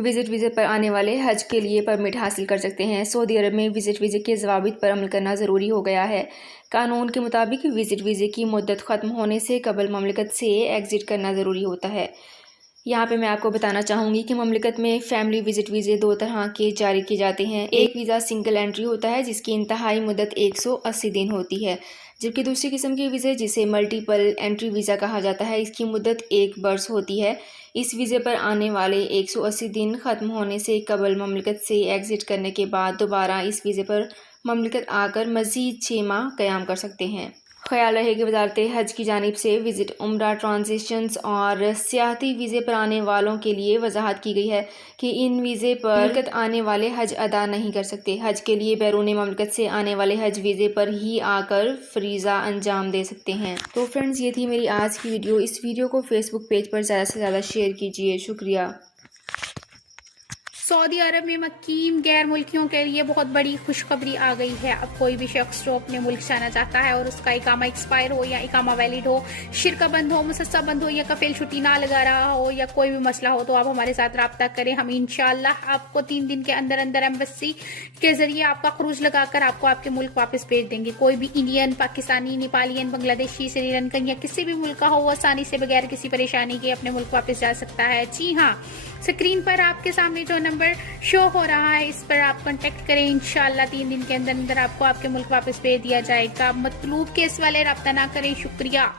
Visit वीज़े पर आने वाले हज के लिए परमिट हासिल कर सकते हैं। सऊदी अरब में विजिट वीज़े के ज़वाबित पर अमल करना ज़रूरी हो गया है। कानून के मुताबिक विजिट वीज़े की मुद्दत ख़त्म होने से कबल ममलिकत से एग्ज़िट करना ज़रूरी होता है। यहाँ पे मैं आपको बताना चाहूँगी कि ममलिकत में फैमिली विजिट वीज़े दो तरह के जारी किए जाते हैं। एक वीज़ा सिंगल एंट्री होता है जिसकी इंतहाई मुद्दत 180 दिन होती है, जबकि दूसरी किस्म के वीज़े जिसे मल्टीपल एंट्री वीज़ा कहा जाता है, इसकी मुद्दत 1 बरस होती है। इस वीज़े पर आने वाले 180 दिन ख़त्म होने से कबल ममलिकत से एग्ज़िट करने के बाद दोबारा इस वीज़े पर ममलिकत आकर मज़ीद 6 माह क़याम कर सकते हैं। ख्याल रहे कि वज़ारत हज की जानिब से विज़िट, उम्रा, ट्रांजिशंस और सियाहती वीज़े पर आने वालों के लिए वजाहत की गई है कि इन वीज़े पर ममलिकत आने वाले हज अदा नहीं कर सकते। हज के लिए बैरून ममलिकत से आने वाले हज वीज़े पर ही आकर फ़रीज़ा अंजाम दे सकते हैं। तो फ्रेंड्स, ये थी मेरी आज की वीडियो। इस वीडियो को फेसबुक पेज पर ज़्यादा से ज़्यादा शेयर कीजिए। शुक्रिया। सऊदी अरब में मकीम गैर मुल्कियों के लिए बहुत बड़ी खुशखबरी आ गई है। अब कोई भी शख्स जो अपने मुल्क जाना चाहता है और उसका इकामा एक्सपायर हो या इकामा वैलिड हो, शिरका बंद हो, मुसस्सा बंद हो या कफील छुट्टी ना लगा रहा हो या कोई भी मसला हो, तो आप हमारे साथ रब्ता करें। हम इंशाअल्लाह आपको 3 दिन के अंदर अंदर एम्बेसी के जरिए आपका खरूज लगाकर आपको आपके मुल्क वापस भेज देंगे। कोई भी इंडियन, पाकिस्तानी, नेपालियन, बांग्लादेशी, श्रीलंकन या किसी भी मुल्क का हो, वो आसानी से बगैर किसी परेशानी के अपने मुल्क वापस जा सकता है। जी हाँ, स्क्रीन पर आपके सामने जो नंबर शो हो रहा है, इस पर आप कांटेक्ट करें। इंशाअल्लाह 3 दिन के अंदर अंदर आपको आपके मुल्क वापस भेज दिया जाएगा। मतलूब केस वाले रब्ता ना करें। शुक्रिया।